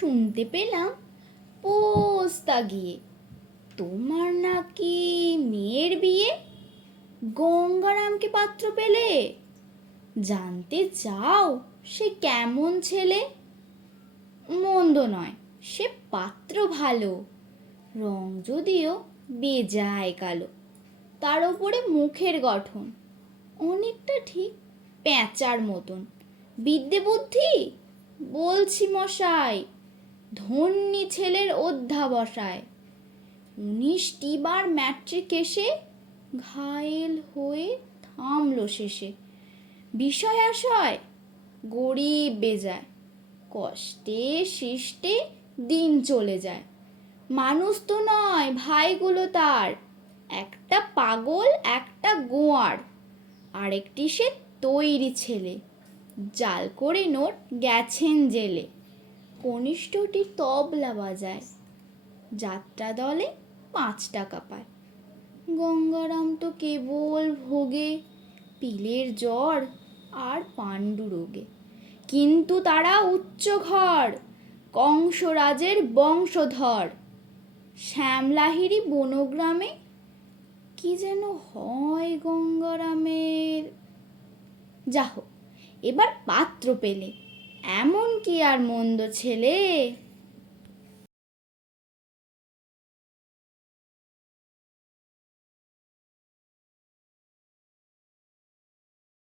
শুনতে পেলাম পোস্তা গিয়ে তোমার নাকি মেয়ের বিয়ে। গঙ্গারামকে পাত্র পেলে? জানতে চাও সে কেমন ছেলে? মন্দ নয়, সে পাত্র ভালো, রং যদিও বেজায় কালো। তার ওপরে মুখের গঠন অনেকটা ঠিক প্যাঁচার মতন। বিদ্যে বুদ্ধি বলছি মশাই, ধন্যী ছেলের অধ্যাবসায়। 19টি বার ম্যাট্রিক এসে ঘায়েল হয়ে থামলো শেষে। বিষয় আশয় গরিব বেজায়, কষ্টে সৃষ্টে দিন চলে যায়। মানুষ তো নয় ভাইগুলো তার, একটা পাগল একটা গোয়ার। আরেকটি সে তৈরি ছেলে, জাল করে নোট গেছেন জেলে। কনিষ্ঠটি তবলা বাজায়, যাত্রা দলে 5 টাকা পায়। গঙ্গারাম তো কেবল ভোগে পিলের জ্বর আর পাণ্ডু রোগে। কিন্তু তারা উচ্চ ঘর, কংসরাজের বংশধর। শ্যামলাহিড়ি বনগ্রামে কি যেন হয় গঙ্গারামের। যা হোক, এবার পাত্র পেলে, এমন কি আর মন্দ ছেলে।